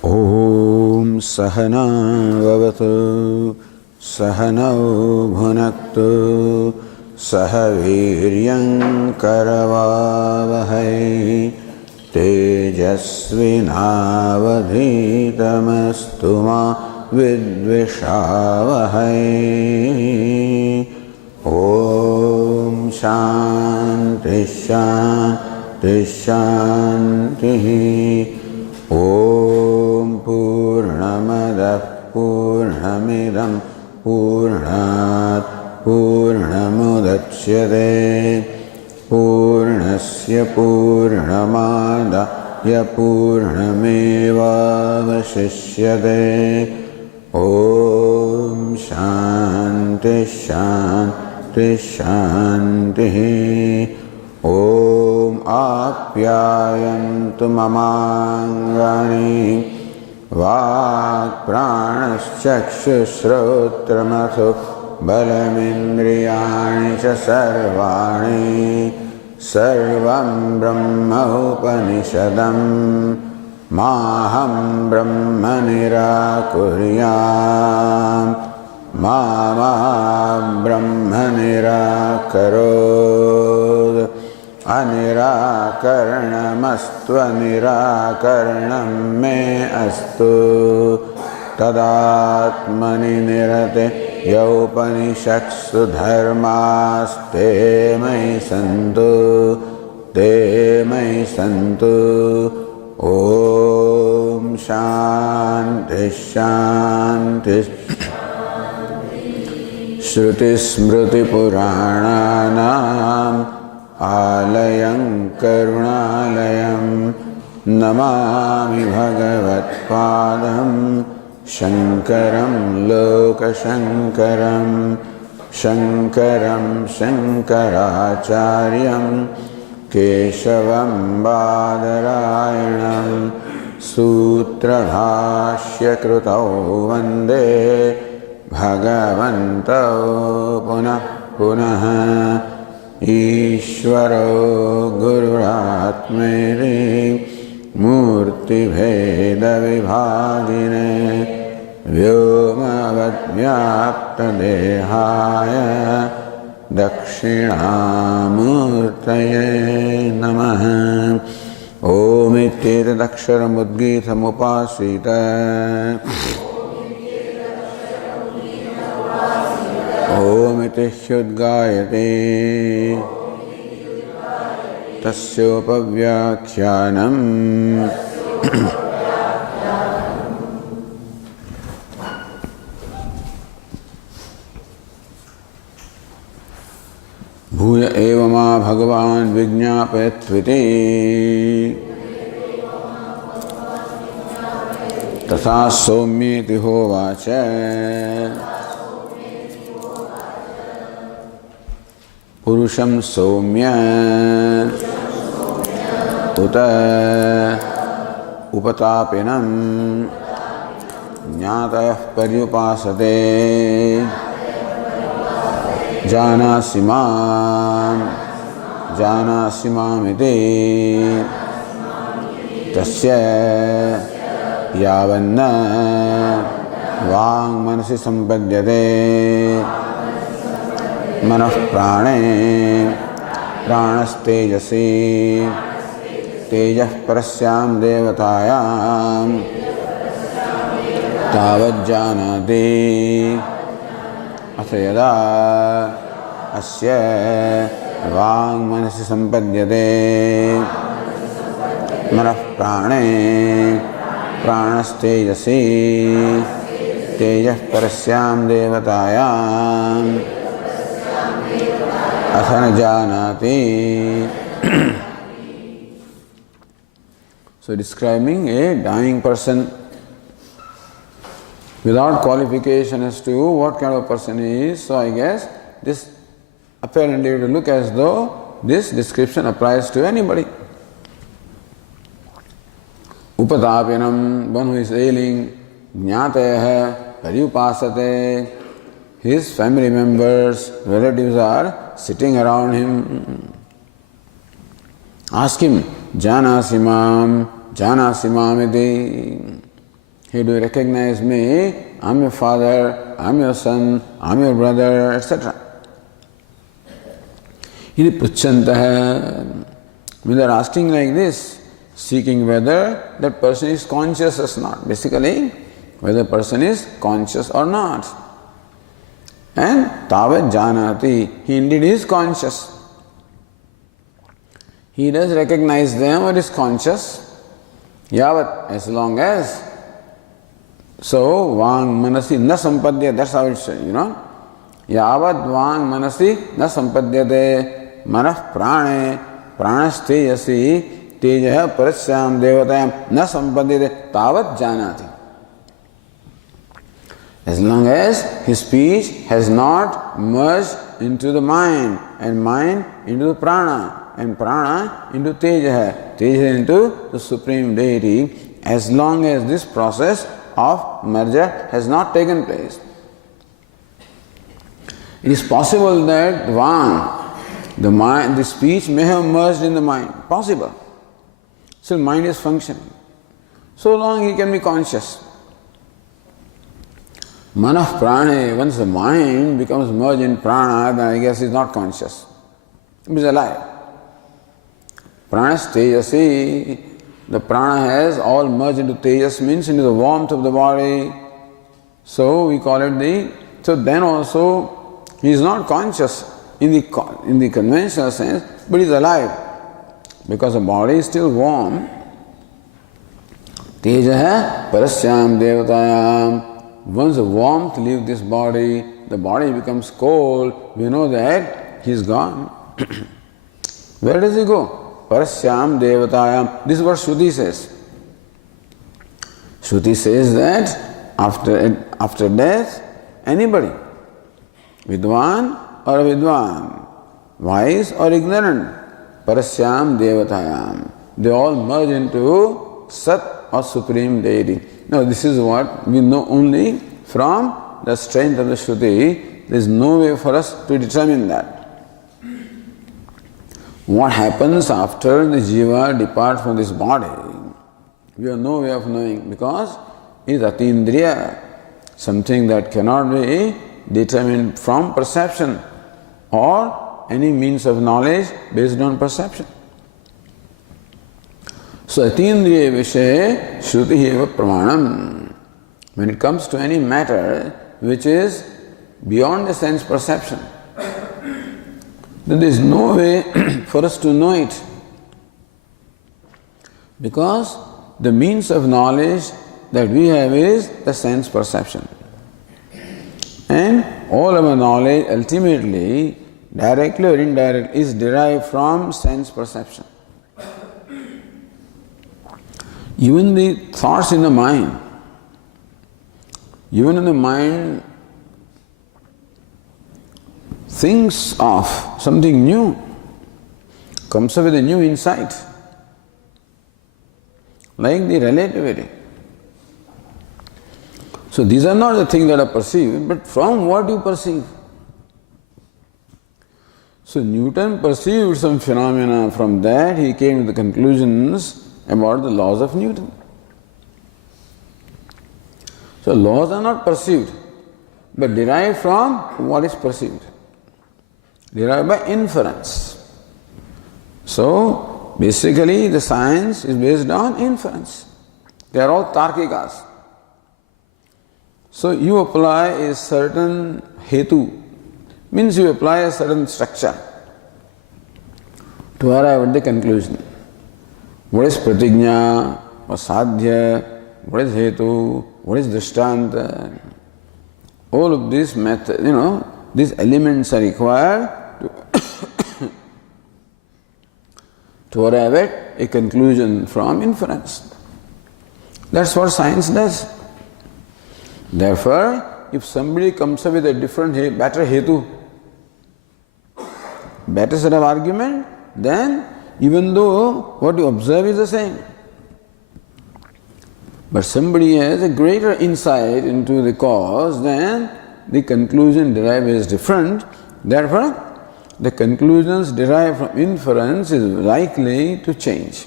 Om Sahana Vavatu Sahanau Bhunaktu Sahaviryam Karavavahai Tejasvinavadhitamastu ma vidvishavahai. Om Shanti Shanti Shanti. Om Purnamada Purnamidam Purnat Purnamudachyate Purnasya Purnamadaya Purnameva Vashishyate. Om Shanti Shanti Shanti. Om Apyayantu Mamangani Vak Pranaschakshushrotramathu Balamindriyani cha sarvani Sarvam Brahma Upanishadam Maham Brahma Nirakuryam Mama Brahma Nirakarod Anirakaranamastu anirakaranam me astu tadatmani nirate yaupanishaksu dharmaste mai santu. Om Shanti Shanti. Shruti Smriti Purananam Alayam Karunalayam Namami Bhagavatpadam Shankaram Lokashankaram Shankaram Shankaracharyam Keshavam Badarayanam Sutrabhashya Krutau Vande Bhagavantau Punah Punah. Ishvaro Gururatmeri Murti Bheda Vibhagine Vyomavad Vyapta Dehaya Dakshinamurtaye Namaha. Om Ityeta Daksharam Udgitam Upasita Om iti hyudgayate tasyopavyakhyanam. Bhuya eva ma bhagavan vijñāpayatviti tatha somyeti hovacha. Purusham Somya Uta Upatapinam Jnatayah Paryupasate Janasimamiti Tasya Yavanna Vang Manasi Sampadyate Manah prane pranastejasi tejah prasyam devatayam tavajjanati athayada asya vang manasi sampadyate manah prane pranastejasi tejah prasyam devatayam Athana janati. So describing a dying person without qualification as to what kind of person he is. So I guess this apparently to look as though this description applies to anybody. Upatapinam, one who is ailing, jnatayaha, paryupasate, his family members, relatives are sitting around him. Ask him, Janasimam, Janasimamiti. Hey, do you recognize me? I'm your father, I'm your son, I'm your brother, etc. Iti puchantaha. When they are asking like this, seeking whether that person is conscious or not. Basically, whether the person is conscious or not. And tavat janati, he indeed is conscious. He does recognize them or is conscious. Yavat, as long as. So, vang manasi na sampadya, that's how it's said, Yavat vang manasi na sampadyate manah prane pranasteyasi tejah parasyam devatayam na sampadhyate tavat janati. As long as his speech has not merged into the mind, and mind into the prana, and prana into tejaha, tejaha into the Supreme Deity, as long as this process of merger has not taken place. It is possible that the mind, the speech may have merged in the mind. Possible. So mind is functioning. So long he can be conscious. Manah prane, once the mind becomes merged in prana, then I guess he is not conscious. He is alive. Pranas tejasi, the prana has all merged into tejas, means into the warmth of the body. So we call it so then also he is not conscious in the conventional sense, but he is alive. Because the body is still warm. Tejaha parasyam devatayam. Once the warmth leaves this body, the body becomes cold, we know that he is gone. Where does he go? Parasyam devatayam. This is what Shruti says. Shruti says that after death, anybody, vidwan or vidwan, wise or ignorant, parasyam devatayam, they all merge into Sat or Supreme Deity. Now this is what we know only from the strength of the Shruti. There is no way for us to determine that. What happens after the jiva departs from this body, we have no way of knowing, because it is atindriya, something that cannot be determined from perception or any means of knowledge based on perception. So atindriya vishe shruti eva pramanam. When it comes to any matter which is beyond the sense perception, then there is no way for us to know it, because the means of knowledge that we have is the sense perception. And all our knowledge ultimately, directly or indirectly, is derived from sense perception. Even the thoughts in the mind, thinks of something new, comes up with a new insight, like the relativity. So these are not the things that are perceived, but from what you perceive. So Newton perceived some phenomena, from that he came to the conclusions about the laws of Newton. So laws are not perceived, but derived from what is perceived. Derived by inference. So basically the science is based on inference. They are all tarkikas. So you apply a certain hetu, means you apply a certain structure to arrive at the conclusion. What is pratigna, what is sadhya, what is hetu, what is drishtanta? All of these methods, these elements are required to arrive at a conclusion from inference. That's what science does. Therefore, if somebody comes up with a different, better hetu, better set of argument, then even though what you observe is the same, but somebody has a greater insight into the cause, then the conclusion derived is different. Therefore, the conclusions derived from inference is likely to change.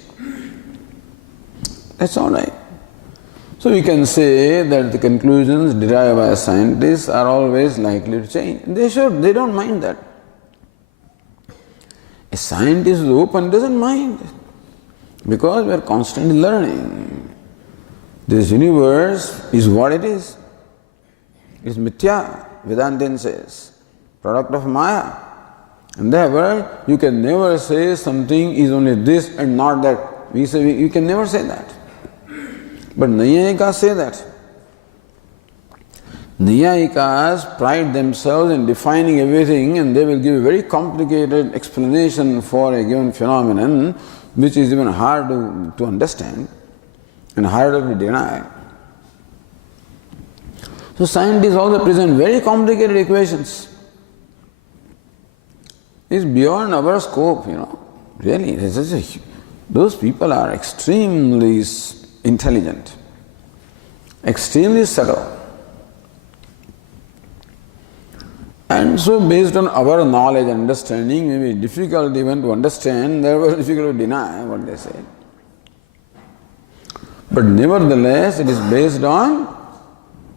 That's all right. So we can say that the conclusions derived by scientists are always likely to change. They don't mind that. A scientist who is open doesn't mind, because we are constantly learning. This universe is what it is. It's mithya, Vedantin says, product of Maya. And therefore, you can never say something is only this and not that. You can never say that. But Nayayikas say that. Nayayikas pride themselves in defining everything, and they will give a very complicated explanation for a given phenomenon which is even hard to understand and harder to deny. So scientists also present very complicated equations. It's beyond our scope, Really, those people are extremely intelligent, extremely subtle. And so based on our knowledge and understanding, it may be difficult even to understand, therefore difficult to deny what they say. But nevertheless, it is based on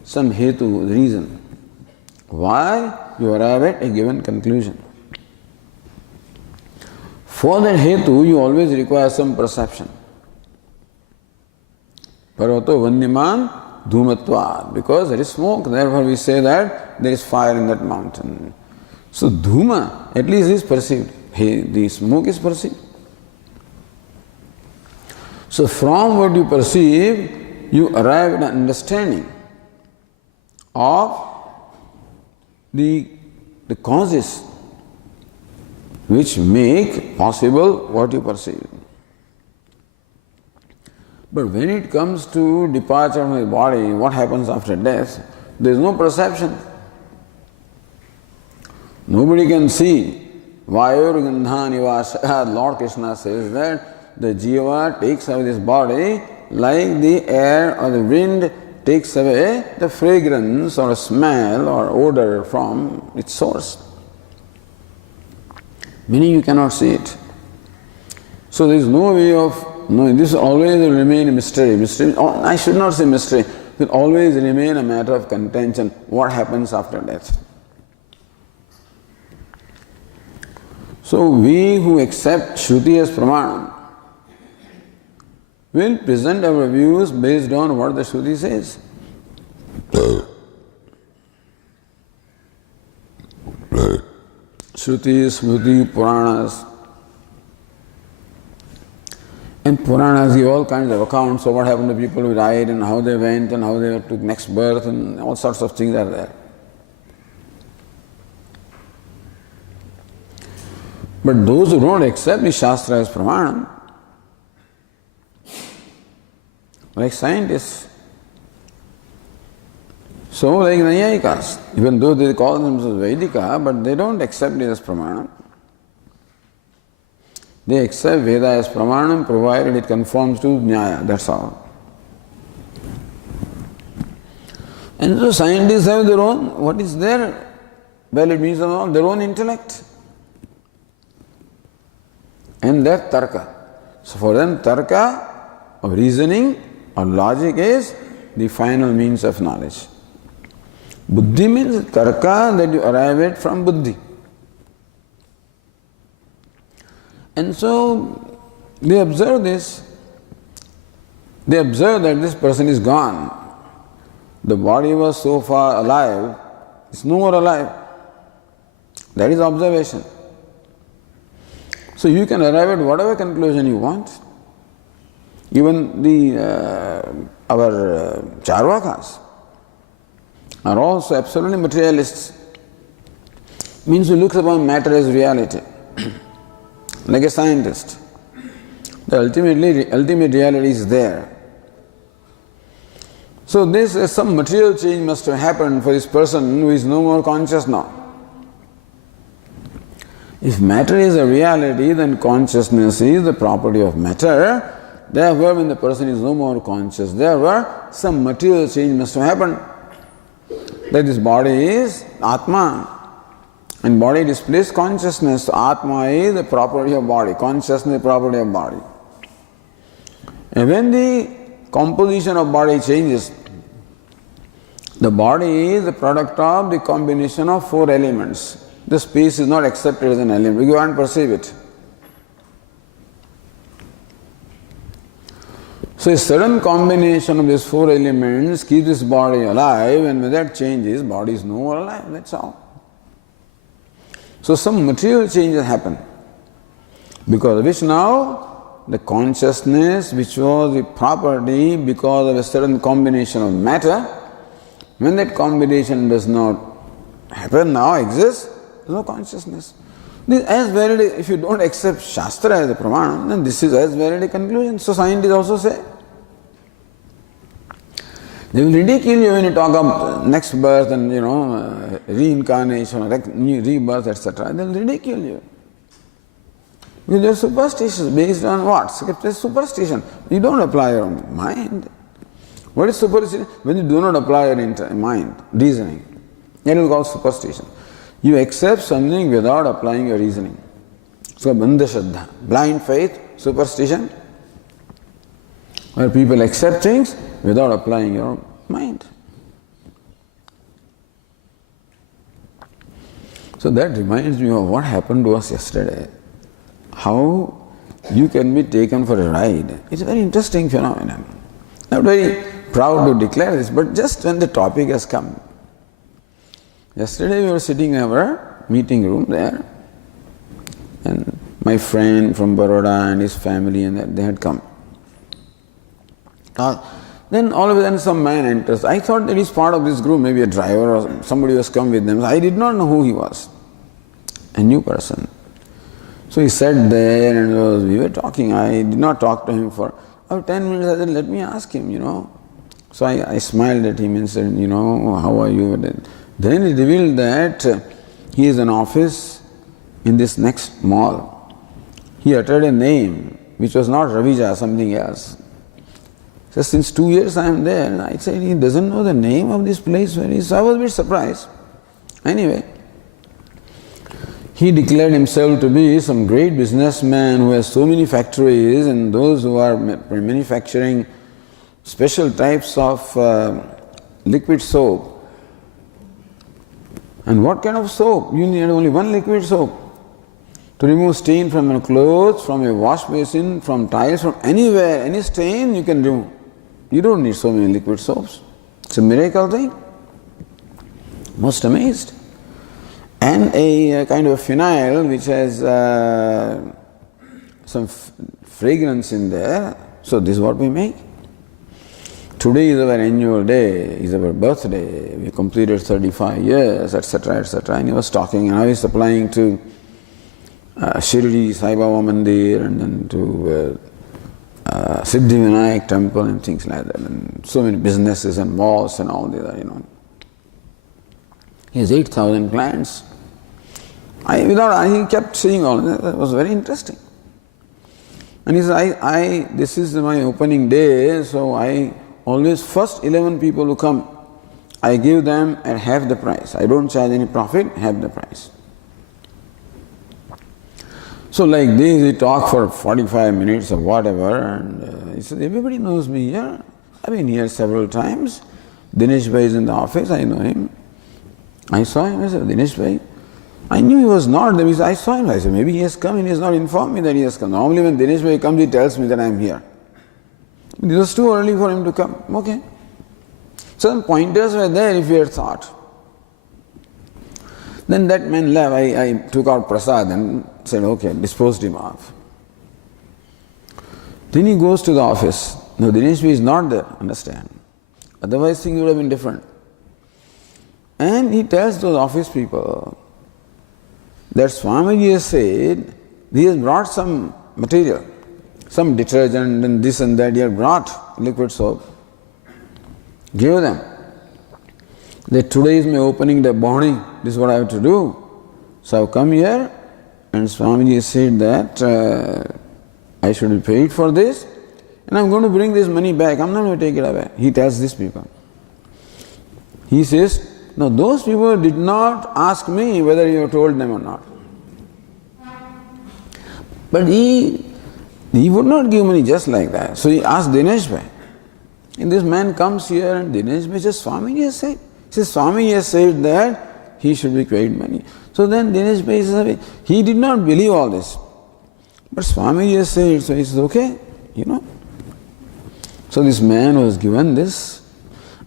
some hetu, reason, why you arrive at a given conclusion. For that hetu, you always require some perception. Parvato vanyaman dhumatvad, because there is smoke, therefore we say that there is fire in that mountain. So dhuma at least is perceived. The smoke is perceived. So from what you perceive, you arrive at an understanding of the causes which make possible what you perceive. But when it comes to departure from the body, what happens after death, there is no perception. Nobody can see. Vayur gandhani vasha, Lord Krishna says that the jiva takes away this body like the air or the wind takes away the fragrance or smell or odor from its source. Meaning you cannot see it. So there is no way of knowing. This always will remain a mystery. I should not say mystery. It will always remain a matter of contention. What happens after death? So we who accept Shruti as Pramanam will present our views based on what the Shruti says. Shruti, Smriti, Puranas. And Puranas give all kinds of accounts of what happened to people who died and how they went and how they took next birth, and all sorts of things are there. But those who don't accept the Shastra as Pramanam, like scientists, so like Nayayikas, even though they call themselves Vedika, but they don't accept it as Pramanam. They accept Veda as Pramanam provided it conforms to Nyaya, that's all. And so scientists have their own, what is their valid means of all? Their own intellect. And that tarka. So for them, tarka of reasoning or logic is the final means of knowledge. Buddhi means tarka that you arrive at from buddhi. And so they observe this. They observe that this person is gone. The body was so far alive, it's no more alive. That is observation. So you can arrive at whatever conclusion you want. Even our Charvakas are also absolutely materialists. Means who looks upon matter as reality. Like a scientist. The ultimate reality is there. So some material change must have happened for this person who is no more conscious now. If matter is a reality, then consciousness is the property of matter. Therefore, when the person is no more conscious, therefore some material change must have happened. That this body is Atma. And body displays consciousness. Atma is the property of body. Consciousness is the property of body. And when the composition of body changes. The body is the product of the combination of four elements. The space is not accepted as an element. You can't perceive it. So a certain combination of these four elements keeps this body alive, and when that changes, body is no more alive. That's all. So some material changes happen, because of which now the consciousness, which was the property because of a certain combination of matter, when that combination does not happen now, exists, there is no consciousness. This as valid, if you don't accept Shastra as a pramana, then this is as valid a conclusion. So scientists also say. They will ridicule you when you talk of next birth and reincarnation, rebirth, etc. They will ridicule you. Because they are superstitious. Based on what? Superstition. You don't apply your mind. What is superstition? When you do not apply your mind, reasoning. That is called superstition. You accept something without applying your reasoning. So, bandha shraddha, blind faith, superstition, where people accept things without applying your mind. So that reminds me of what happened to us yesterday. How you can be taken for a ride. It's a very interesting phenomenon. I'm very proud to declare this, but just when the topic has come. Yesterday we were sitting in our meeting room there, and my friend from Baroda and his family and they had come. Then all of a sudden some man enters. I thought that he's part of this group, maybe a driver or somebody who has come with them. I did not know who he was. A new person. So he sat there and we were talking. I did not talk to him for about 10 minutes. I said, let me ask him, So I smiled at him and said, how are you? Then he revealed that he is an office in this next mall. He uttered a name which was not Ravija, something else. So since 2 years I am there, and I said he doesn't know the name of this place where he is. So I was a bit surprised. Anyway, he declared himself to be some great businessman who has so many factories, and those who are manufacturing special types of liquid soap. And what kind of soap? You need only one liquid soap to remove stain from your clothes, from a wash basin, from tiles, from anywhere, any stain you can remove. You don't need so many liquid soaps. It's a miracle thing. Most amazed. And a kind of phenyl which has some fragrance in there. So this is what we make. Today is our annual day, is our birthday. We completed 35 years, etc., etc. And he was talking, and I was supplying to Shirdi Sai Baba Mandir, and then to Siddhivinayak temple and things like that, and so many businesses and malls and all that, He has 8,000 clients. He kept saying all that. That was very interesting. And he said, this is my opening day, so I always first 11 people who come, I give them at half the price. I don't charge any profit, half the price. So like this, he talked for 45 minutes or whatever, and he said, everybody knows me here. I've been here several times. Dinesh Bhai is in the office, I know him. I saw him, I said, Dinesh Bhai. I knew he was not there. I saw him, I said, maybe he has come and he has not informed me that he has come. Normally when Dinesh Bhai comes, he tells me that I am here. It was too early for him to come. Okay. Some pointers were there if you had thought. Then that man left. I took out prasad and said, okay, disposed him off. Then he goes to the office. No, Dinesh Bhai is not there, understand. Otherwise things would have been different. And he tells those office people that Swamiji has said, he has brought some material, some detergent and this and that, he had brought liquid soap. Give them. That today is my opening day morning, this is what I have to do. So I have come here and Swamiji said that I should be paid for this and I am going to bring this money back, I am not going to take it away. He tells these people. He says, now those people did not ask me whether you told them or not. But he would not give money just like that. So he asked Dinesh Bhai. And this man comes here and Dinesh Bhai says, Swami has said. He says, Swami has said that he should be paid money. So then Dinesh Bhai says, he did not believe all this. But Swami has said, so he says, okay, So this man was given this.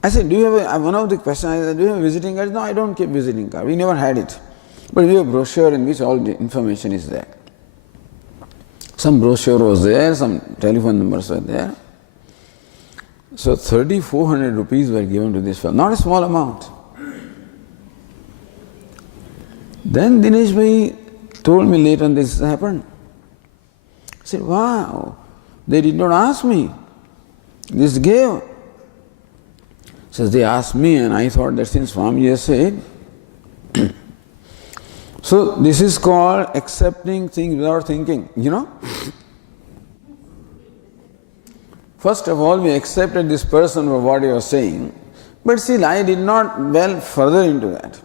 I said, do you have one of the questions, I said, do you have a visiting card? No, I don't keep visiting card. We never had it. But we have a brochure in which all the information is there. Some brochure was there, some telephone numbers were there. So 3,400 rupees were given to this fellow, not a small amount. Then Dinesh Bhai told me later this happened. I said, wow, they did not ask me. This gave. Says they asked me and I thought that since Swami has said. So this is called accepting things without thinking, First of all, we accepted this person for what he was saying, but still I did not delve further into that.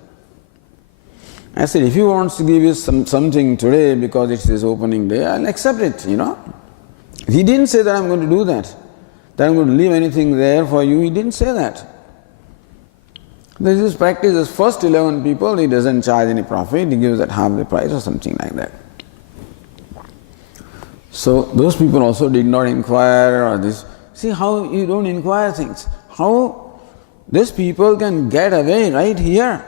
I said, if he wants to give you something today because it's his opening day, I'll accept it, He didn't say that I'm going to do that I'm going to leave anything there for you. He didn't say that. This is practice. As first 11 people, he doesn't charge any profit, he gives at half the price or something like that. So those people also did not inquire or this. See how you don't inquire things. How these people can get away right here.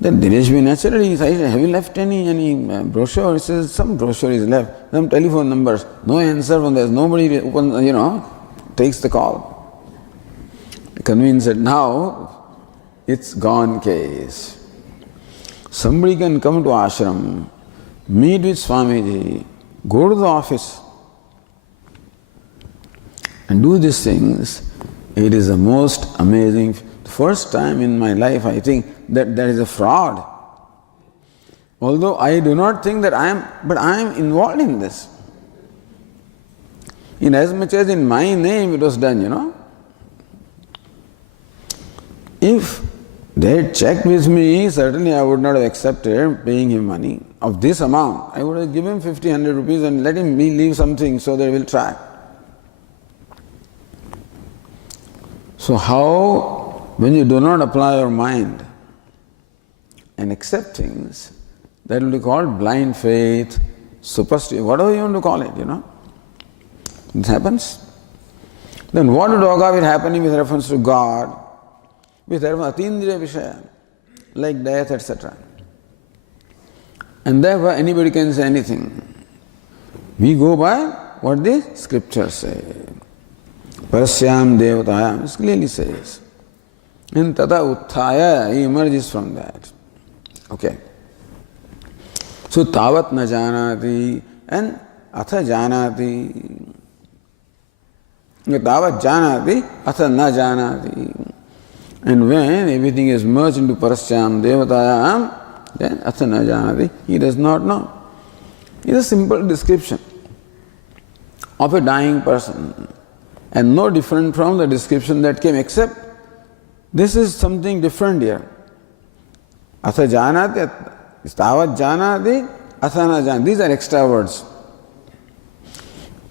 Then Dinesh Bhai naturally said, have you left any brochure? He says, some brochure is left, some telephone numbers. No answer from there. Nobody takes the call. Convinced that now it's gone case. Somebody can come to ashram, meet with Swamiji, go to the office and do these things. It is the most amazing. First time in my life I think that there is a fraud. Although I do not think that I am involved in this. In as much as in my name it was done, If they had checked with me, certainly I would not have accepted paying him money of this amount. I would have given him 50, 100 rupees and let him leave something so they will try. So how, when you do not apply your mind and accept things, that will be called blind faith, superstition, whatever you want to call it, It happens. Then what would be happening with reference to God? With atindriya vishaya, like death, etc. And therefore anybody can say anything. We go by what the scriptures say. Parasyam devatayam, it clearly says. And tata utthaya, he emerges from that. Okay. So tavat na janati and atha janati. Tavat janati, atha na janati. And when everything is merged into Parasyam Devatayam, then Athana Janati, he does not know. It is a simple description of a dying person and no different from the description that came, except this is something different here. Atha Janati, Tavat Janati, Athana Janati, these are extra words.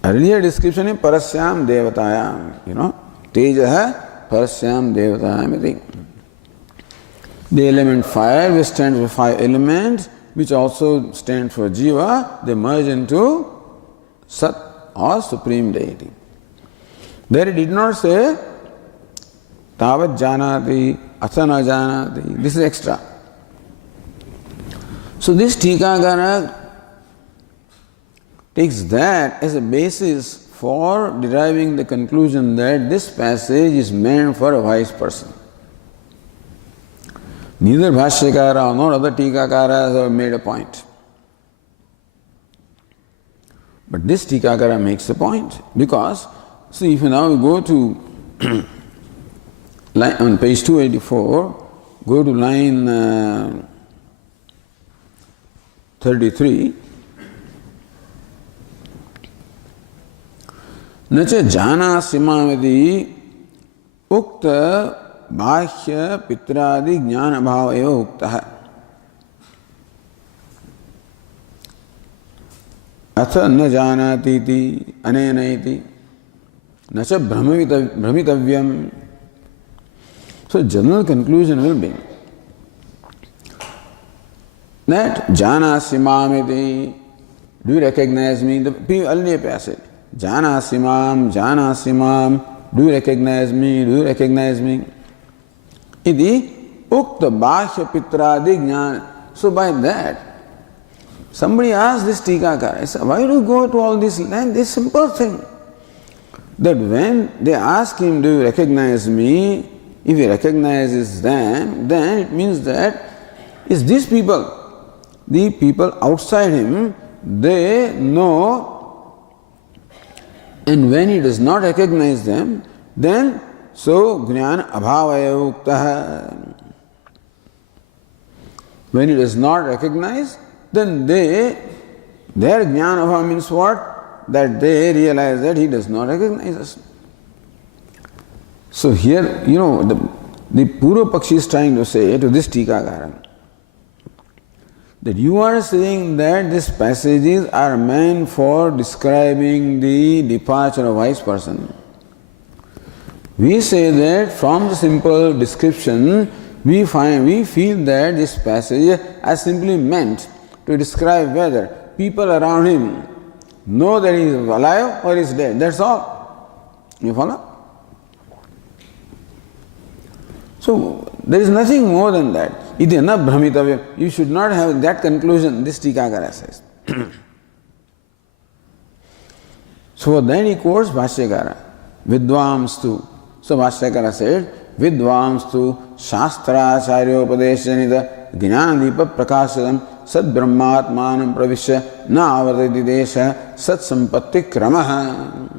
Earlier description is Parasyam Devatayam, Tejaha Parasyam Devatayam. The element fire, which stands for 5 elements, which also stands for Jiva, they merge into Sat or Supreme Deity. There it did not say Tavat Janati, Athana Janati, this is extra. So this Tikagara takes that as a basis for deriving the conclusion that this passage is meant for a wise person. Neither Bhashyakara nor other Tikakaras have made a point. But this Tikakara makes a point because, see, if you now go to on page 284, go to line 33. न च जानासिमावधि उक्त बाह्य पित्रादि ज्ञान अभाव एव उक्तः अथ न जानाति इति अनेन इति nacha bhramitavyam. So general conclusion will be that janasi mamiti, do you recognize me? The earlier passage, janasi mam, do you recognize me? Do you recognize me? Iti ukta bhashya pitradi jnana. So by that, somebody asked this Tikakara, why do you go to all this land? This simple thing. That when they ask him, do you recognize me? If he recognizes them, then it means that it's these people. The people outside him, they know, and when he does not recognize them, then so jnana abhavaya uktaha. When he does not recognize, then their jnana abhava means what? That they realize that he does not recognize us. So here, the Purva Pakshi is trying to say to this Tikakara that you are saying that these passages are meant for describing the departure of a wise person. We say that from the simple description, we feel that this passage is simply meant to describe whether people around him know that he is alive or is dead. That's all. You follow? So there is nothing more than that. Iti na bhramitavya. You should not have that conclusion, this Tikakara says. So then he quotes Bhashyakara, Vidvamstu. So Bhashyakara said, Vidvamstu Shastracharyopadeshanita Jnanadipa Prakashadam Sad Brahmatmanam Pravishya Na Avaditi Desha Sat Sampatti Kramaha.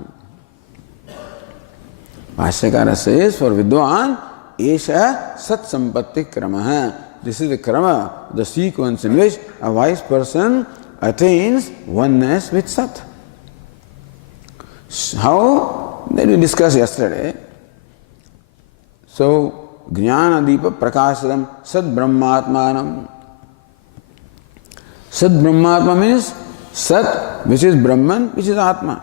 Bhashyakara says, for Vidwan, Esha Sat Sampatti Kramaha. This is the krama, the sequence in which a wise person attains oneness with Sat. How? That we discussed yesterday. So, Jnana Deepa Prakashadam Sad Brahmatmanam. Sad Brahmatma means Sat, which is Brahman, which is Atma.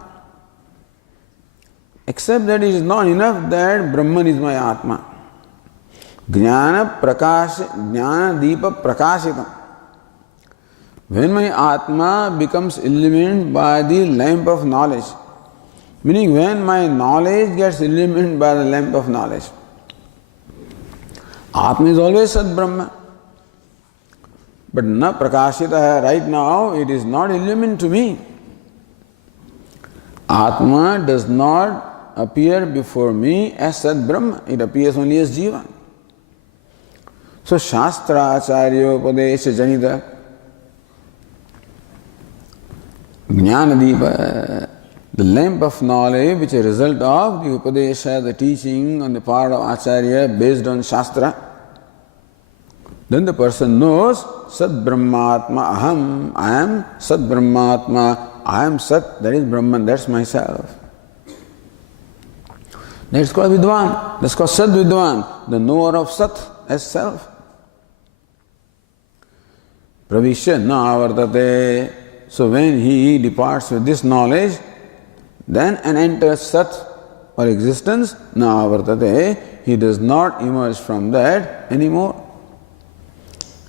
Except that it is not enough that Brahman is my Atma. Jnana Deepa Prakashitam. When my Atma becomes illumined by the lamp of knowledge, meaning when my knowledge gets illumined by the lamp of knowledge, Atma is always Sat Brahma. But na prakashita, right now it is not illumined to me. Atma does not appear before me as Sat Brahma, it appears only as Jiva. So Shastra Acharya Upadesha Janita Jnanadeepa, the lamp of knowledge which is a result of the Upadesha, the teaching on the part of Acharya based on Shastra, then the person knows Sat Brahmatma Aham, I am Sat Brahmatma, I am Sat, that is Brahman, that's myself. That's called Vidwan, that's called Sat Vidwan, the knower of Sat as self. Pravishya na avartate. So when he departs with this knowledge, then and enters Sat or existence, na avartate, he does not emerge from that anymore.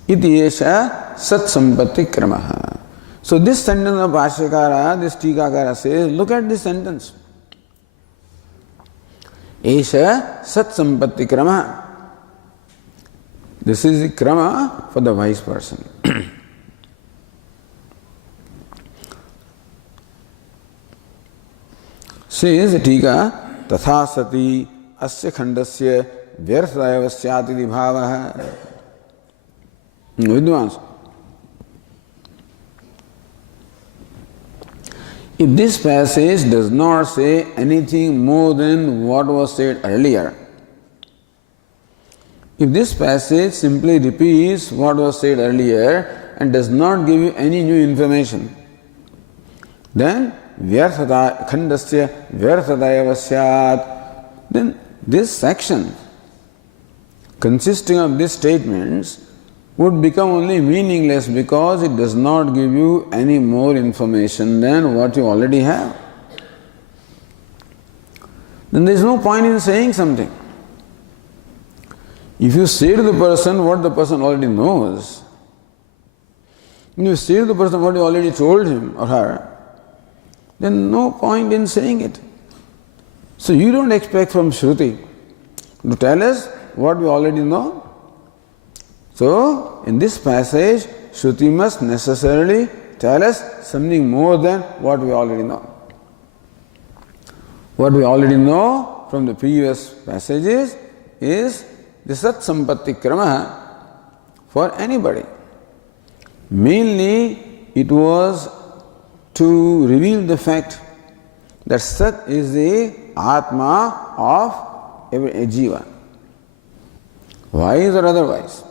Iti esha Sat Sampatti Kramaha. So this sentence of Bhashyakara, this Tikakara says, look at this sentence. Esha Sat Sampatti Kramaha. This is the krama for the wise person. Says the Tika, Tatha Sati Asya Khandasya Vyarthayava Syatiti Bhavaha. Vidvans. If this passage does not say anything more than what was said earlier, if this passage simply repeats what was said earlier and does not give you any new information, then Vyarthata Khandasya Vyarthatayava Syat, then this section consisting of these statements would become only meaningless because it does not give you any more information than what you already have. then there is no point in saying something. If you say to the person what the person already knows, if you say to the person what you already told him or her, then no point in saying it. So you don't expect from Shruti to tell us what we already know. So in this passage, Shruti must necessarily tell us something more than what we already know. What we already know from the previous passages is the Sat Sampatti Krama for anybody. Mainly it was to reveal the fact that Sat is the Atma of every Jiva, wise or otherwise.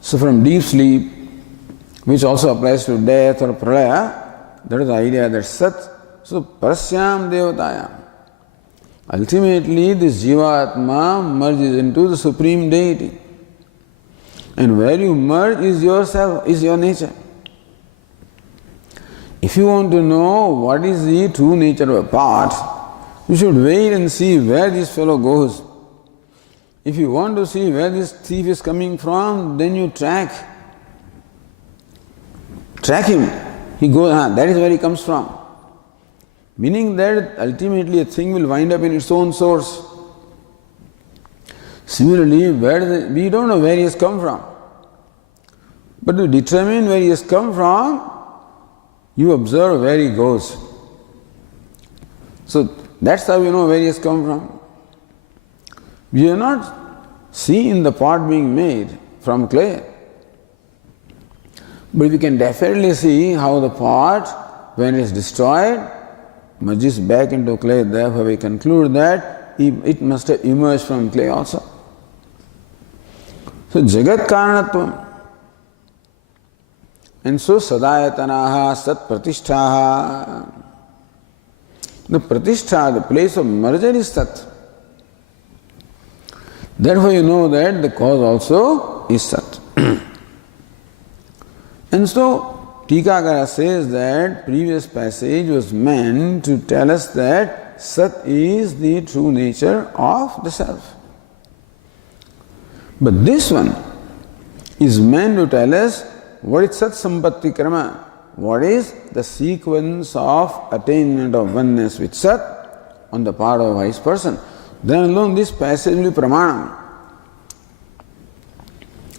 So from deep sleep, which also applies to death or pralaya, that is the idea that Sat, so Parasyam Devatayam. Ultimately, this Jiva-Atma merges into the Supreme Deity. And where you merge is yourself, is your nature. If you want to know what is the true nature of a part, you should wait and see where this fellow goes. If you want to see where this thief is coming from, then you track him. He goes, that is where he comes from. Meaning that ultimately a thing will wind up in its own source. Similarly, we don't know where he has come from. But to determine where he has come from, you observe where he goes. So that's how you know where he has come from. We have not seen the pot being made from clay. But we can definitely see how the pot, when it is destroyed, merges back into clay. Therefore we conclude that it must have emerged from clay also. So Jagat Karanatvam. And so Sadayatanaha Sat Pratishtaha. The Pratishtha, the place of merger is Sat. Therefore you know that the cause also is Sat. And so Tikakara says that previous passage was meant to tell us that Sat is the true nature of the self. But this one is meant to tell us what is Sat Sampatti Krama, what is the sequence of attainment of oneness with Sat on the part of a wise person. Then alone this passage will be Pramanam.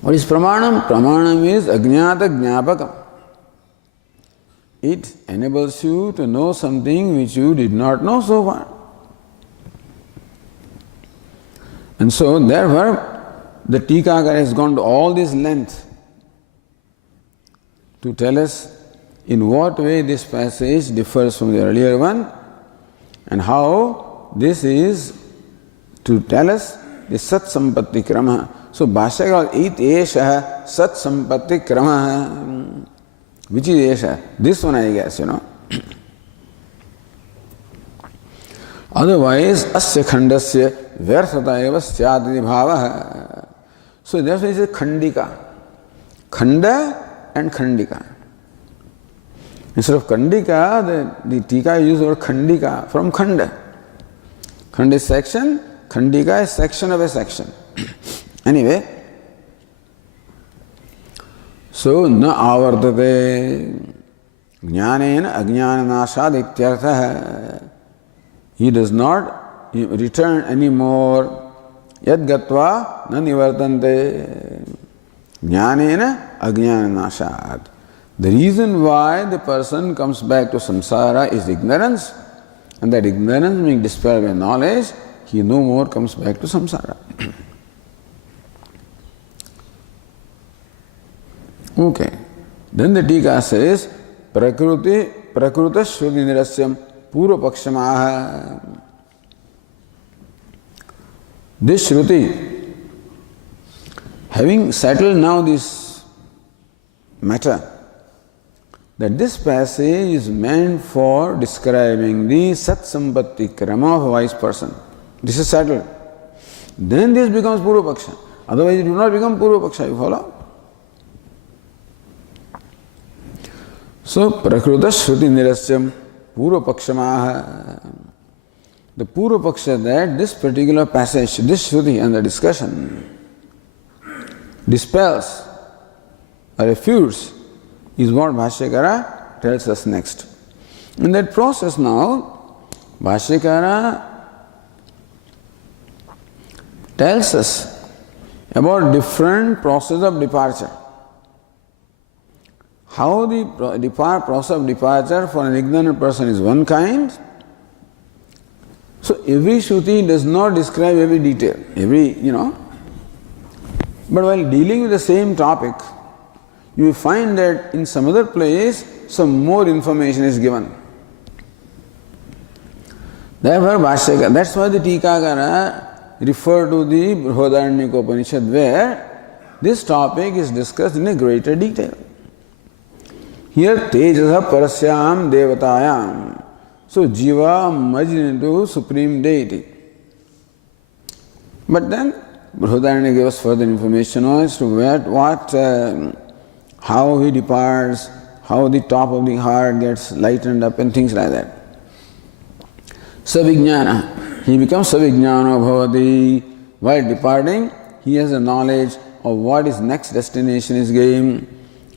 What is Pramanam? Pramanam is Ajñāta Jñāpakam. It enables you to know something which you did not know so far. And so therefore the Tikakara has gone to all this length to tell us in what way this passage differs from the earlier one and how this is to tell us the Sat Sampatti Krama. So Bhashyakara it esha Sat Sampatti Krama. Which is esha? This one I guess, Otherwise, asya khandasya vyarthata eva syadhi bhava. So therefore it is khandika. Khanda and khandika. Instead of khandika, the tika uses the word khandika from khanda. Khanda is section, khandika is section of a section. Anyway, so na avartate jnanena ajnananashad ityartha. He does not return anymore. Yad gatva na nivartante jnanena ajnananashad. The reason why the person comes back to samsara is ignorance, and that ignorance being dispelled by knowledge, he no more comes back to samsara. Okay. Then the Tika says, Prakruta Shruti Nirasyam Purva Pakshamaha. This Shruti, having settled now this matter, that this passage is meant for describing the Sat Sampatti Krama of a wise person. This is settled. Then this becomes Purva Paksha. Otherwise it will not become Purva Paksha, you follow? So, Prakruta Shruti Nirasyam Purva Pakshamaha. the Purva Paksha that this particular passage, this Shruti and the discussion dispels or refutes is what Bhashyakara tells us next. In that process now, Bhashyakara tells us about different process of departure. How the process of departure for an ignorant person is one kind. So every Shruti does not describe every detail, but while dealing with the same topic, you will find that in some other place some more information is given. Therefore, Bhashyakara, that's why the Tikakara refer to the Chhandogya Upanishad where this topic is discussed in a greater detail. Here, Tejaha Parasyam Devatayam. So, Jiva merged into Supreme Deity. But then, Chhandogya gave us further information as to how he departs, how the top of the heart gets lightened up and things like that. Savijnana, he becomes Savijnano Bhavati. While departing, he has a knowledge of what his next destination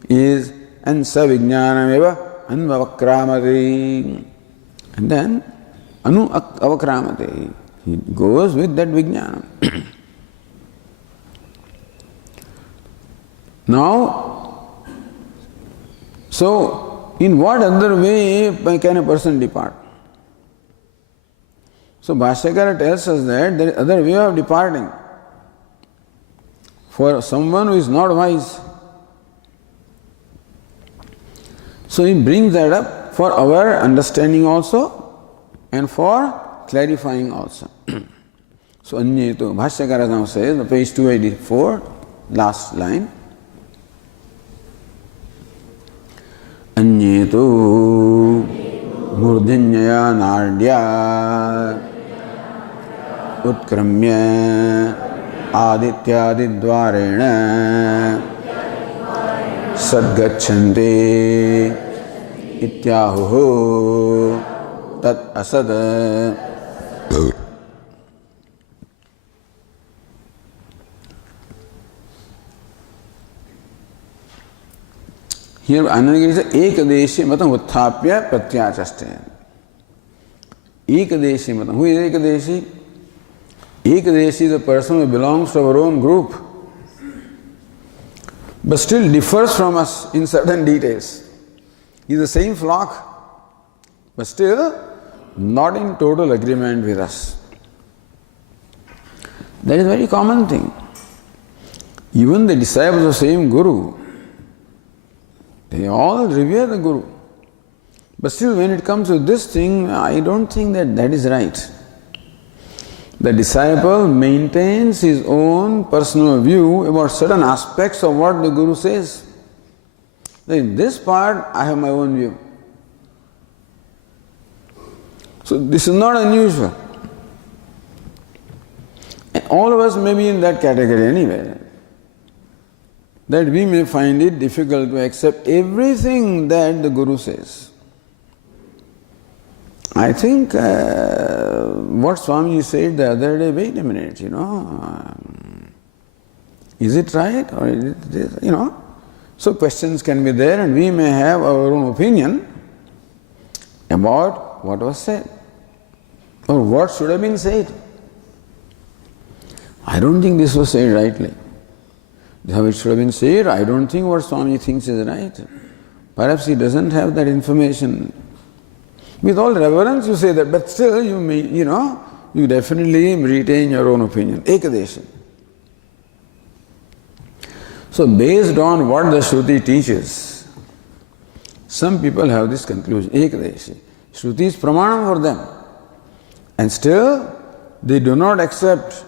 is, and Savijnanameva Anvavakramati. And then Anu Avakramati. He goes with that Vijnana. Now, so in what other way can a person depart? So Bhashyakara tells us that there is other way of departing for someone who is not wise. So he brings that up for our understanding also and for clarifying also. So Anyetu, Bhashyakara now says, page 284, last line. Anyetu murdhinyaya nardya utkramya adityadidvarena sadgacchante ityahuhu tat asad. Here Anandagiri says, Ekadeshi matam utthapya pratyachaste. Ekadeshi matam. Who is Ekadeshi? Ekadeshi is a person who belongs to our own group, but still differs from us in certain details. He is the same flock, but still not in total agreement with us. That is a very common thing. Even the disciples of the same Guru, they all revere the Guru. But still when it comes to this thing, I don't think that is right. The disciple maintains his own personal view about certain aspects of what the Guru says. In this part, I have my own view. So this is not unusual. And all of us may be in that category anyway. That we may find it difficult to accept everything that the Guru says. I think what Swami said the other day, wait a minute, is it right or is it this, So questions can be there and we may have our own opinion about what was said or what should have been said. I don't think this was said rightly. How it should have been said, I don't think what Swami thinks is right. Perhaps he doesn't have that information. With all reverence you say that, but still you may, you definitely retain your own opinion. Ekadeshi. So based on what the Shruti teaches, some people have this conclusion, Ekadeshi. Shruti is pramanam for them. And still they do not accept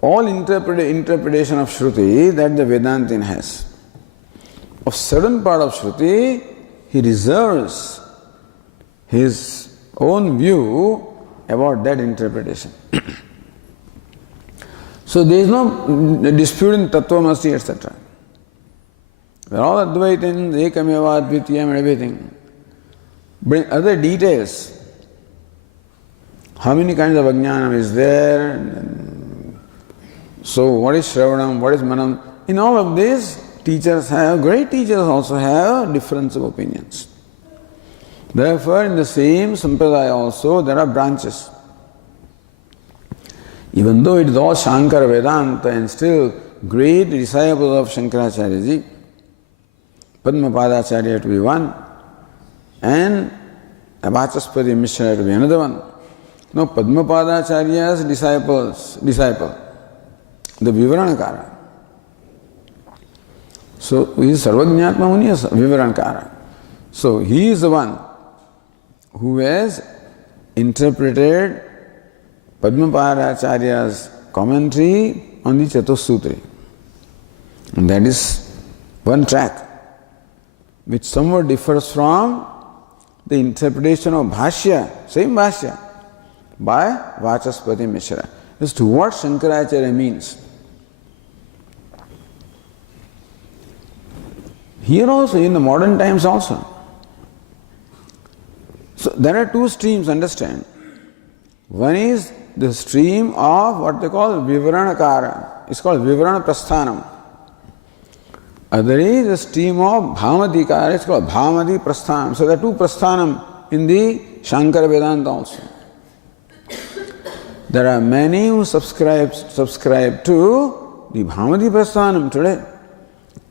all interpretation of Shruti that the Vedantin has. Of certain part of Shruti, he reserves his own view about that interpretation. So there is no dispute in Tattvamasi, etc. They are all Advaitins, Ekameva, Advitiyam and everything. Bring other details. how many kinds of ajnanam is there? So what is Shravanam, what is Manam? In all of this, great teachers also have difference of opinions. Therefore, in the same sampradaya also, there are branches. Even though it is all Shankara Vedanta and still great disciples of Shankaracharya-ji, Padmapadacharya to be one, and Vachaspati Mishra to be another one. Now, Padmapadacharya's disciple, the Vivaranakara. So, he is Sarvajñatma Muni, Vivaranakara. So, he is the one who has interpreted Padmapadacharya's commentary on the Chatusutri. And that is one track which somewhat differs from the interpretation of Bhashya, same Bhashya, by Vachaspati Mishra, as to what Shankaracharya means. Here also, in the modern times also. So there are two streams, understand. One is the stream of what they call Vivaranakara. It's called Vivarana Prasthanam. Other is the stream of Bhamadikara. It's called Bhamadi Prasthanam. So there are two Prasthanam in the Shankara Vedanta also. There are many who subscribe to the Bhamadi Prasthanam today.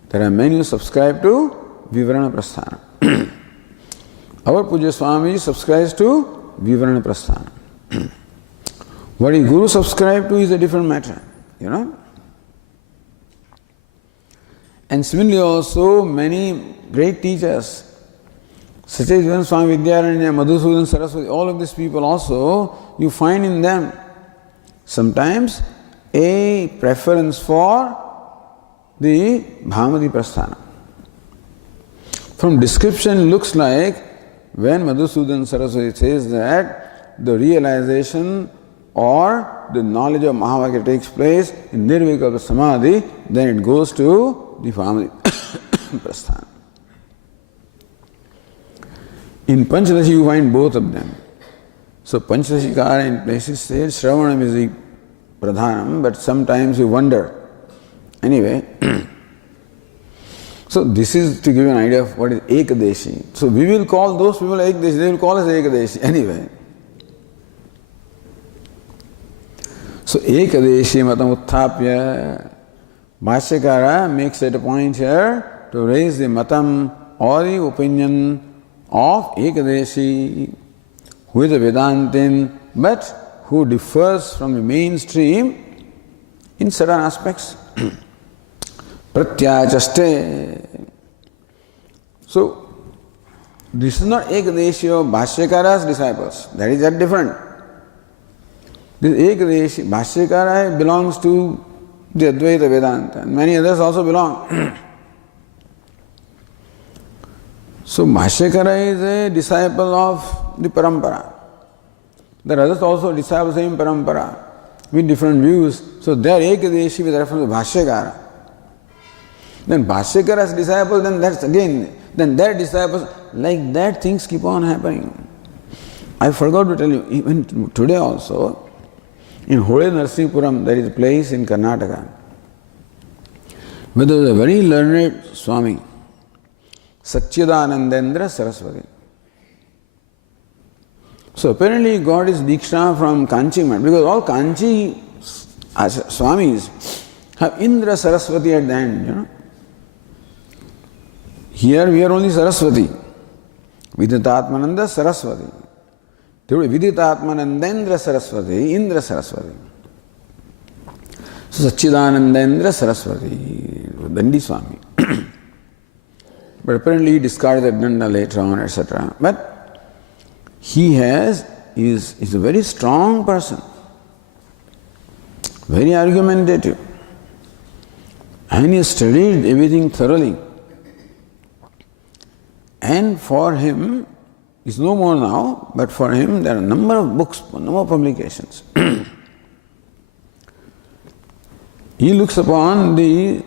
There are many who subscribe to Vivarana Prasthanam. Our Puja Swami subscribes to Vivarana Prasthanam. What his Guru subscribed to is a different matter, you know. And similarly also many great teachers, such as even Swami Vidyaranya, Madhusudan, Saraswati, all of these people also, you find in them sometimes a preference for the Bhamadi Prasthana. From description looks like when Madhusudan Saraswati says that the realization or the knowledge of Mahavakya takes place in Nirvikalpa Samadhi, then it goes to the Bhamadi Prasthana. In Panchadashi you find both of them. So Panchadashikara in places says Shravanam is the Pradhanam, but sometimes you wonder. Anyway, so this is to give you an idea of what is Ekadeshi. So we will call those people Ekadeshi, they will call us Ekadeshi. Anyway. So Ekadeshi Matam Utthapya, Bhashyakara makes it a point here to raise the Matam or the opinion of Ekadeshi, who is a Vedantin, but who differs from the mainstream in certain aspects. Pratyachaste. So, this is not Ekadeshi of Bhashyakara's disciples. That is that different. This Ekadeshi, Bhashyakara belongs to the Advaita Vedanta, and many others also belong. So, Bhashyakara is a disciple of the Parampara. There are others also disciples of the same Parampara with different views. So, they are Ekadeshi with reference to Bhashyakara. Then Bhashyakara's disciples, then that's again, then their disciples, like that things keep on happening. I forgot to tell you, even today also, in Hole Narsipuram, there is a place in Karnataka where there was a very learned Swami, Satchidanandendra Saraswati. So apparently he got his Diksha from Kanchi Math, because all Kanchi Swamis have Indra Saraswati at the end, you know. Here we are only Saraswati. Viditatmananda Saraswati. Viditatmanandendra Saraswati, Indra Saraswati. So Satchidanandendra Saraswati, Dandi Swami. But apparently he discarded that danda later on, etc. But he is a very strong person, very argumentative, and he studied everything thoroughly. And for him, it's no more now, but for him there are a number of books, a number of publications. He looks upon the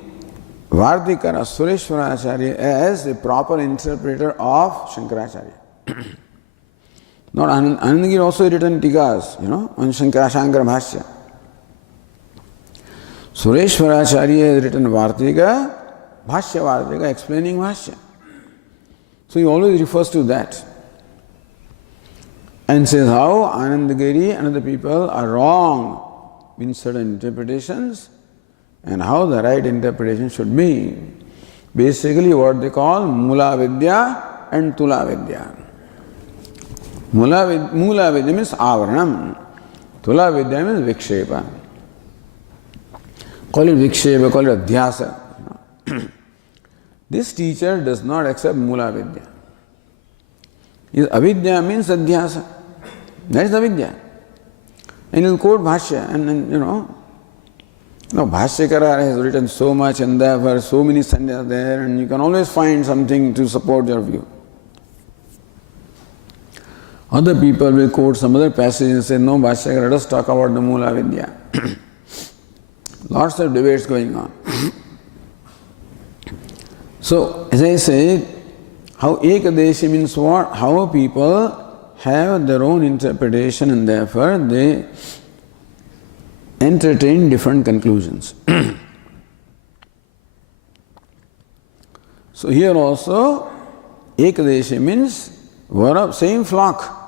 Vardikara Sureshwaracharya as a proper interpreter of Shankaracharya. Not Anandagiri also written tikas, on Shankara Bhashya. Sureshwaracharya has written Vartika, Bhashya Vartika, explaining Bhashya. So he always refers to that. And says how Anandagiri and other people are wrong in certain interpretations and how the right interpretation should be. Basically what they call Mula Vidya and Tula Vidya. Mula Vidya means Avaranam. Tula Vidya means Vikshepa. Call it Vikshepa, call it Adhyasa. This teacher does not accept Mula Vidya. Avidya means Adhyasa. That is Avidya. And he'll quote Bhashya and Bhashyakara has written so much and therefore so many sandhya there and you can always find something to support your view. Other people will quote some other passage and say, no, Bhashyakara, let us talk about the Mula Vidya. Lots of debates going on. So, as I said, how Ekadeshi means what? How people have their own interpretation and therefore they entertain different conclusions. So here also, Ekadeshi means one of same flock,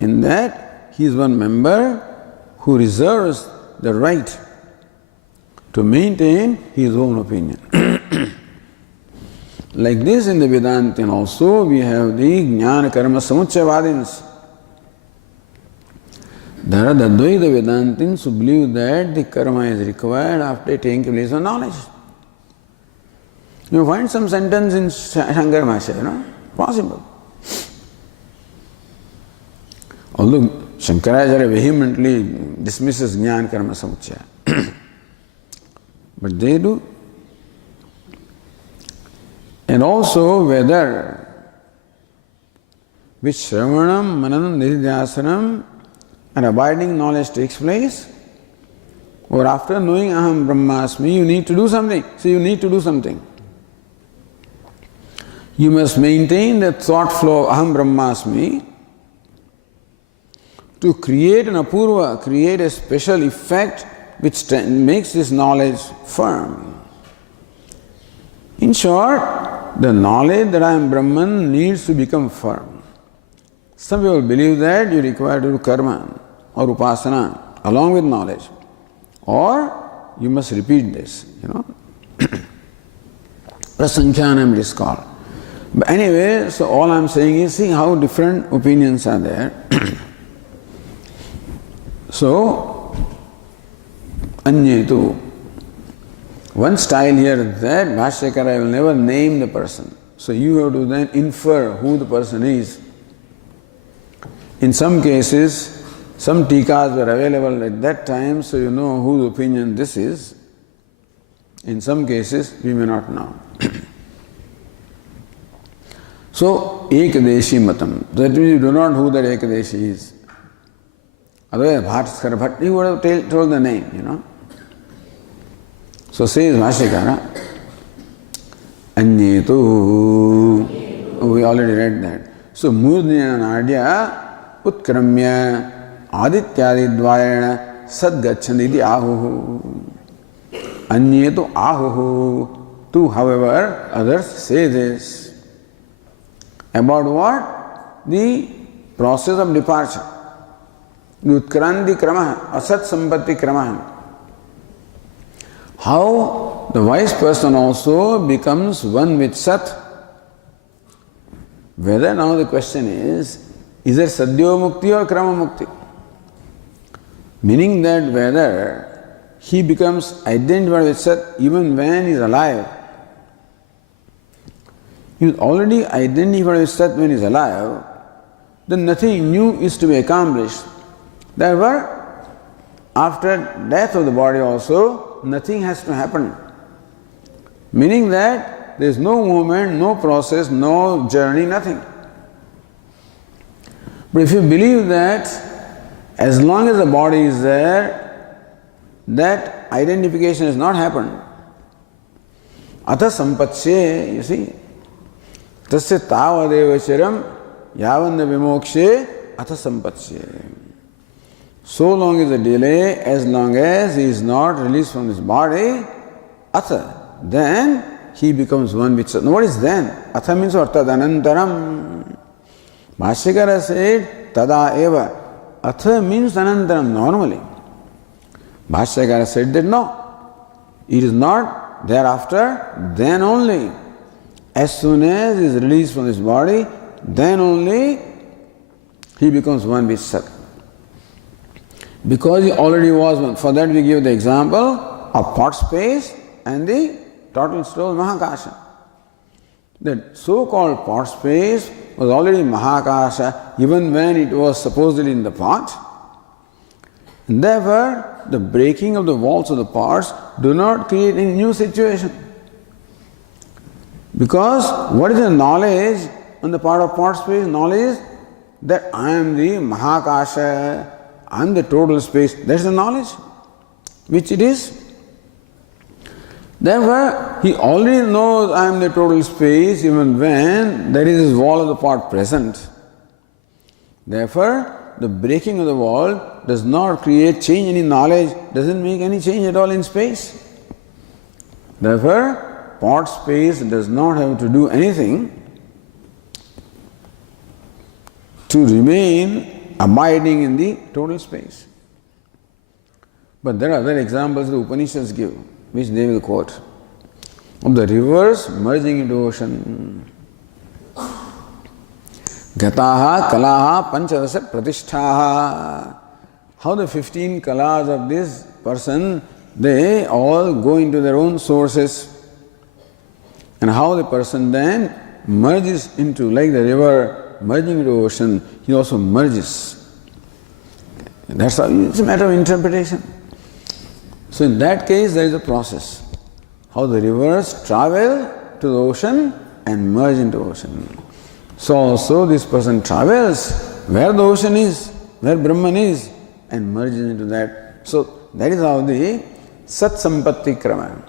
in that he is one member who reserves the right to maintain his own opinion. Like this in the Vedantin also, we have the Jnana Karma Samuchayavadins. There are the Advaita Vedantins who believe that the karma is required after taking place of knowledge. You find some sentence in Shankara Bhashya, possible. Although Shankaracharya vehemently dismisses Jnana Karma Samuchaya. But they do. And also whether which Shravanam, Mananam, Nididhyasanam and abiding knowledge takes place, or after knowing Aham Brahmasmi, you need to do something. So you need to do something. You must maintain the thought flow of Aham Brahmasmi to create an apurva, create a special effect which makes this knowledge firm. In short, the knowledge that I am Brahman needs to become firm. Some people believe that you require to do karma or upasana along with knowledge, or you must repeat this, Prasankhyanam it is called. But anyway, so all I am saying is, see how different opinions are there. So, Anyetu. One style here is that Bhashyakara will never name the person. So you have to then infer who the person is. In some cases, some tikas were available at that time, so you know whose opinion this is. In some cases, we may not know. So, Ekadeshi Matam. That means you do not know who that Ekadeshi is. Otherwise, Bhaskara Bhatt, he would have told the name, So says Bhashyakara, Anyetu. We already read that. So Murdhina Nadya Utkramya Adityadi Dvarena Sadgachanditi Ahuhu. Anyetu Ahuhu. To, however, others say this. About what? The process of departure. The Utkrandi Krama, Asat Sampatti Krama. How the wise person also becomes one with Sat. Whether now the question is there Sadhyo Mukti or Krama Mukti? Meaning that whether he becomes identified with Sat even when he is alive. He is already identified with Sat when he is alive, then nothing new is to be accomplished. Therefore, after death of the body also, nothing has to happen. Meaning that there is no movement, no process, no journey, nothing. But if you believe that as long as the body is there, that identification has not happened. Atha sampatsye, you see, tasya tavadeva charam yavanda vimokshe atha sampatye. So long is the delay, as long as he is not released from his body, atha, then he becomes one with Sat. Now what is then? Atha means what? Tadanantaram. Bhashyakara said, tada eva. Atha means anantaram normally. Bhashyakara said that no, it is not thereafter, then only. As soon as he is released from his body, then only he becomes one with Sat. Because he already was one. For that we give the example of pot space and the total soul Mahakasha. That so-called pot space was already Mahakasha even when it was supposedly in the pot. And therefore, the breaking of the walls of the pots do not create any new situation. Because what is the knowledge on the part of pot space? Knowledge that I am the Mahakasha, I am the total space. That's the knowledge, which it is. Therefore, he already knows I am the total space even when there is this wall of the pot present. Therefore, the breaking of the wall does not create change any knowledge, doesn't make any change at all in space. Therefore, pot space does not have to do anything to remain abiding in the total space. But there are other examples the Upanishads give, which they will quote, of the rivers merging into ocean. Gataha, kalaha, panchavasa, pratishtaha. How the 15 kalas of this person, they all go into their own sources. And how the person then merges into, like the river merging into ocean, he also merges. That's how, it's a matter of interpretation. So in that case, there is a process. How the rivers travel to the ocean and merge into ocean. So also this person travels where the ocean is, where Brahman is, and merges into that. So that is how the Sat Sampatti Krama,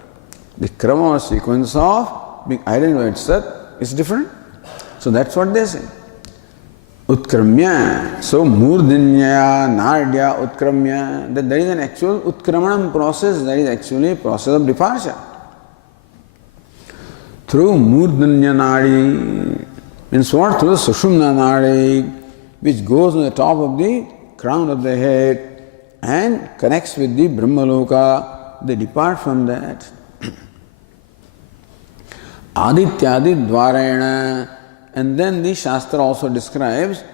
the Krama or sequence of being identified Sat is different. So that's what they say. Utkramya. So Murdinya, Nardya, Utkramya. That there is an actual Utkramanam process, there is actually a process of departure. Through Murdinya Nadi, means what? Through the Sushumna Nadi, which goes on the top of the crown of the head and connects with the Brahmaloka, they depart from that. Adityadi Dvarena, and then the Shastra also describes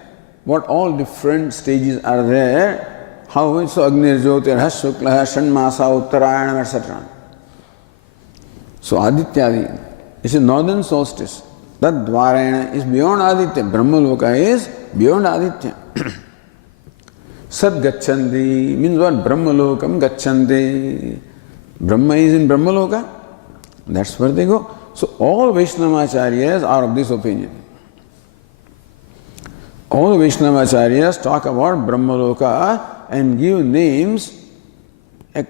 what all different stages are there, how it's so Agnir Jyotirha, Shuklaha, Shanmasa, Uttarayana, etc. So Adityadi, this is northern solstice. That Dvarena is beyond Aditya. Brahmaloka is beyond Aditya. Sat Gacchandi means what? Brahmalokam Gacchandi. Brahma is in Brahmaloka. That's where they go. So all Vaishnavacharyas are of this opinion. All Vaishnavacharyas talk about Brahmaloka and give names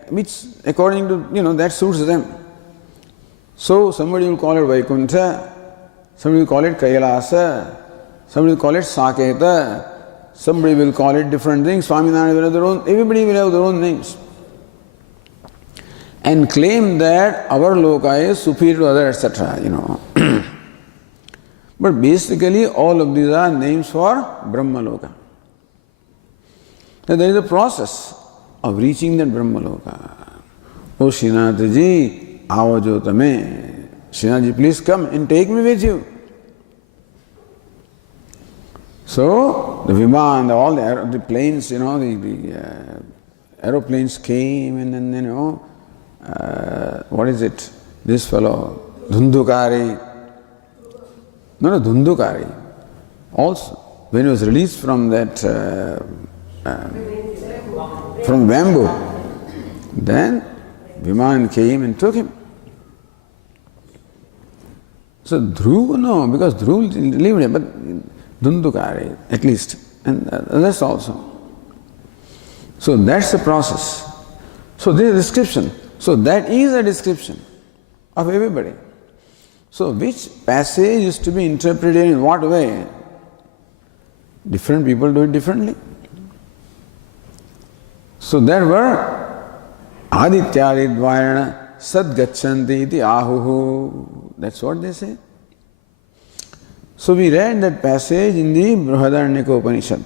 which according to, that suits them. So somebody will call it Vaikuntha, somebody will call it Kailasa, somebody will call it Saketa, somebody will call it different things. Swami will have their own, everybody will have their own names. And claim that our loka is superior to other, etc. But basically all of these are names for Brahmaloka. Now there is a process of reaching that Brahmaloka. O Srinathji, Avajo Tame. Srinathji, please come and take me with you. So the Viman, all the planes, the aeroplanes came and then, what is it? This fellow, Dhundukari. No, Dhundukari. Also, when he was released from that, from bamboo, then Viman came and took him. So Dhruv, no, because Dhruv lived here, but Dhundukari at least, and others also. So that's the process. So this is a description. So that is a description of everybody. So which passage is to be interpreted in what way? Different people do it differently. So there were Adityadi Dvairana Sadgachanti iti Ahuhu. That's what they say. So we read that passage in the Brihadaranyaka Upanishad,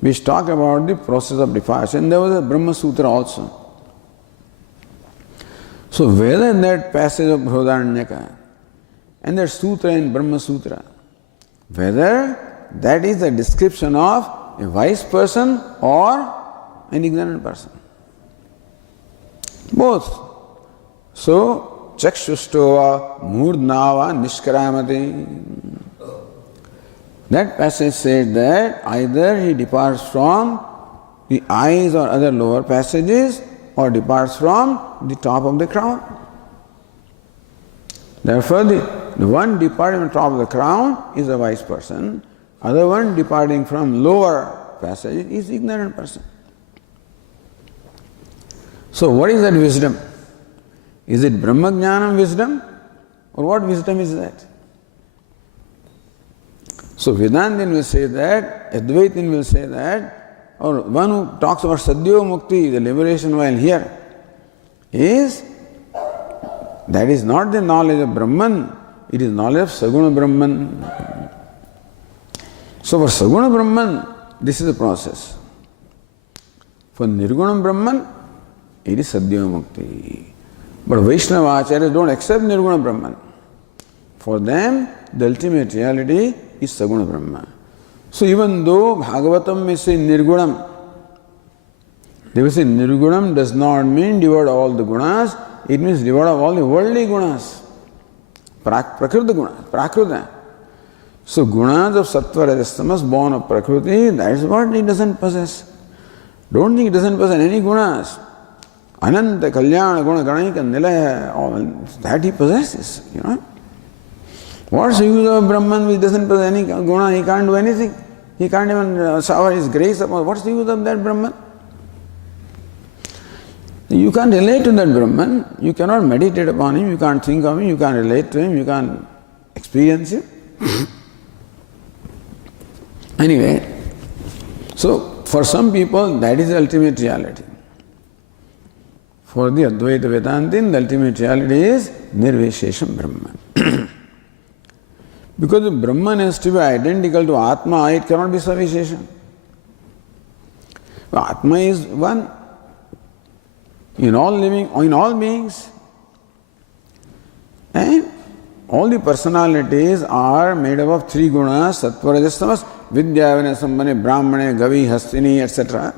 which talk about the process of departure. And there was a Brahma Sutra also. So whether in that passage of Brihadaranyaka and that sutra in Brahma Sutra, whether that is a description of a wise person or an ignorant person. Both. So, Chakshustova Murdnava Nishkaramati. That passage said that either he departs from the eyes or other lower passages or departs from the top of the crown. Therefore, the one departing from the top of the crown is a wise person. Other one departing from lower passage is ignorant person. So what is that wisdom? Is it Brahma Jnanam wisdom? Or what wisdom is that? So Vedantin will say that, Advaitin will say that, or one who talks about Sadhyo Mukti, the liberation while here, is that is not the knowledge of Brahman, it is knowledge of Saguna Brahman. So for Saguna Brahman, this is the process. For Nirguna Brahman, it is Sadhya Mukti. But Vaishnava Acharyas don't accept Nirguna Brahman. For them, the ultimate reality is Saguna Brahma. So even though Bhagavatam may say Nirgunam, they will say Nirgunam does not mean devoid of all the gunas, it means devoid of all the worldly gunas. Prakriti gunas, Prakruta. So gunas of Sattva Rajas Tamas born of Prakriti, that is what he doesn't possess. Don't think he doesn't possess any gunas. Ananta Kalyana Guna Ganaika Nilaya, all that he possesses, you know. What's the use of Brahman which doesn't possess any guna? He can't do anything. He can't even shower his grace upon. What's the use of that Brahman? You can't relate to that Brahman. You cannot meditate upon him. You can't think of him. You can't relate to him. You can't experience him. Anyway, so for some people that is the ultimate reality. For the Advaita Vedantin, the ultimate reality is Nirvishesham Brahman. Because the Brahman has to be identical to Atma, it cannot be Savishesham. Atma is one in all living, in all beings. And all the personalities are made up of three gunas, Sattva, Rajas, Tamas, Vidya, Vinaya, Sambhane, Brahmane, Gavi, Hastini, etc.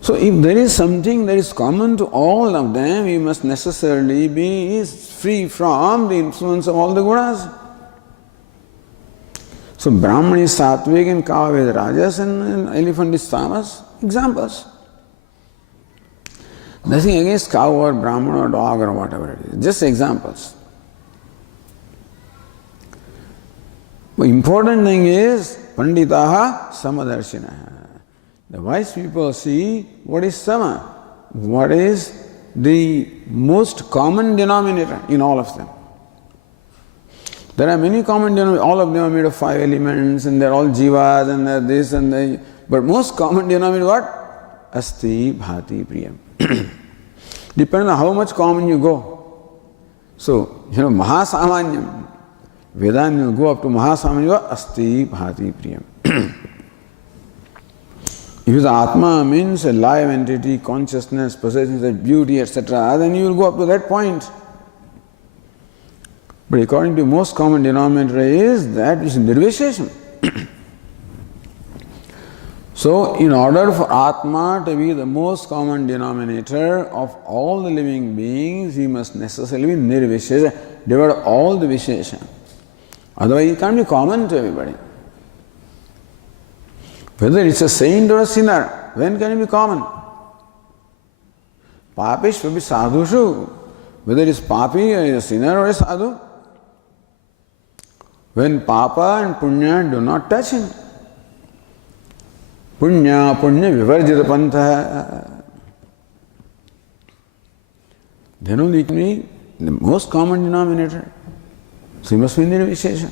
So if there is something that is common to all of them, we must necessarily be free from the influence of all the gunas. So Brahman is Sattvic and Kav is Rajas and elephant is Tamas. Examples. Nothing against cow or Brahman or dog or whatever it is. Just examples. The important thing is Panditaha Samadarshinaha. The wise people see what is Sama, what is the most common denominator in all of them. There are many common denominators, all of them are made of 5 elements and they are all jivas and they are this and they, but most common denominator what? Asti Bhati Priyam. Depends on how much common you go. So, Mahasamanyam, Vedanta will go up to Mahasamanyam, Asti Bhati Priyam. If the Atma means a live entity, consciousness, possessing beauty, etc., then you will go up to that point. But according to most common denominator is that which is Nirvishesham. So, in order for Atma to be the most common denominator of all the living beings, he must necessarily be Nirvishesha, devoid all the Vishesha. Otherwise, he can't be common to everybody. Whether it's a saint or a sinner, when can it be common? Papish will be sadhushu. Whether it's papi or a sinner or a sadhu. When papa and punya do not touch him. Punya vivarjita pantha. Then only it can be the most common denominator. So he must be Nirvishesha.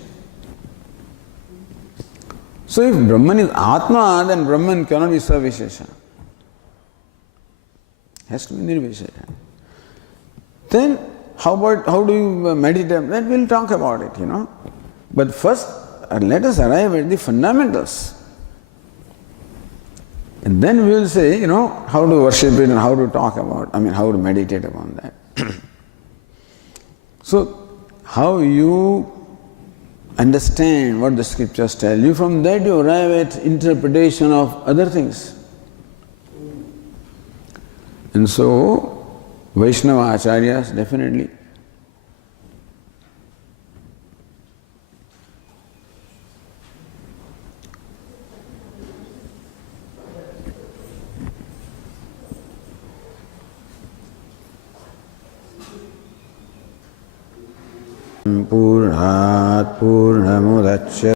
So if Brahman is Atma, then Brahman cannot be Savishesha. Has to be Nirvishesha. Then how do you meditate? Then we'll talk about it, But first, let us arrive at the fundamentals. And then we will say, how to worship it and how to talk about, how to meditate upon that. So, how you understand what the scriptures tell you, from that you arrive at interpretation of other things. And so, Vaishnava Acharyas definitely. Purnat Purnamudachyate